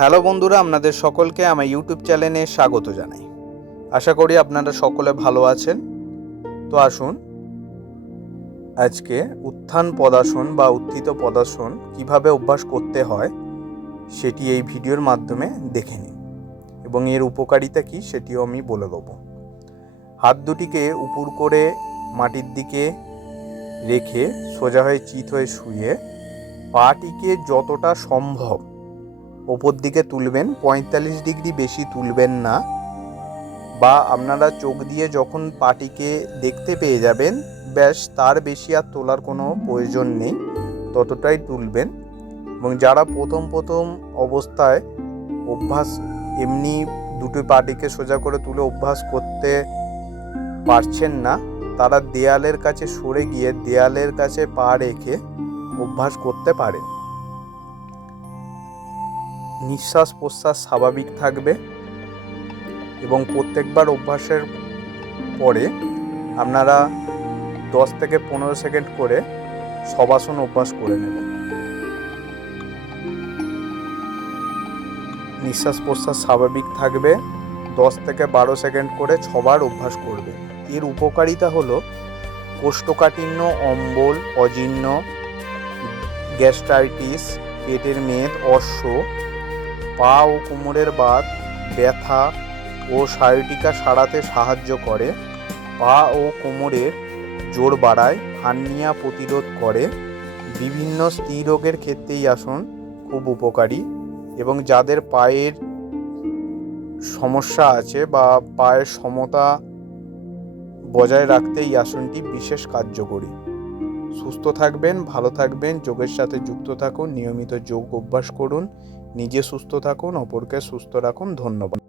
Hello বন্ধুরা, আপনাদের সকলকে আমার ইউটিউব চ্যানেলে স্বাগত জানাই। আশা করি আপনারা সকলে ভালো আছেন। তো আসুন আজকে উত্থান পদাসন বা উত্থিত পদাসন কিভাবে অভ্যাস করতে হয় সেটি এই ভিডিওর মাধ্যমে দেখে নিন এবং এর উপকারিতা কী সেটিও আমি বলে দেবো। হাত দুটিকে উপর করে মাটির দিকে রেখে সোজা হয়ে চিত হয়ে শুয়ে পাটিকে যতটা সম্ভব ওপর দিকে তুলবেন, 45 ডিগ্রি বেশি তুলবেন না, বা আপনারা চোখ দিয়ে যখন পাটিকে দেখতে পেয়ে যাবেন ব্যাস তার বেশি আর তোলার কোনো প্রয়োজন নেই, ততটাই তুলবেন। এবং যারা প্রথম অবস্থায় অভ্যাস এমনি দুটো পাটিকে সোজা করে তুলে অভ্যাস করতে পারছেন না, তারা দেয়ালের কাছে সরে গিয়ে দেয়ালের কাছে পা রেখে অভ্যাস করতে পারেন। নিঃশ্বাস প্রশ্বাস স্বাভাবিক থাকবে এবং প্রত্যেকবার অভ্যাসের পরে আপনারা 10 থেকে 15 সেকেন্ড করে শবাসন অভ্যাস করে নেবেন। নিঃশ্বাস প্রশ্বাস স্বাভাবিক থাকবে, 10 থেকে 12 সেকেন্ড করে 6 বার অভ্যাস করবে। এর উপকারিতা হলো কোষ্ঠকাঠিন্য, অম্বল, অজীর্ণ, গ্যাস্ট্রাইটিস, পেটের মেদ, অশ্ব, পা ও কোমরের বাত, ব্যথা ও সায়াটিকা সারাতে সাহায্য করে, পা ও কোমরের জোর বাড়ায়, হার্নিয়া প্রতিরোধ করে। বিভিন্ন স্ত্রীরোগের ক্ষেত্রে এই আসন খুব উপকারী এবং যাদের পায়ের সমস্যা আছে বা পায়ের সমতা বজায় রাখতে এই আসনটি বিশেষ কার্যকরী। সুস্থ থাকবেন, ভালো থাকবেন, যোগের সাথে যুক্ত থাকুন, নিয়মিত যোগ অভ্যাস করুন, নিজে সুস্থ থাকুন, অপরকে সুস্থ রাখুন। ধন্যবাদ।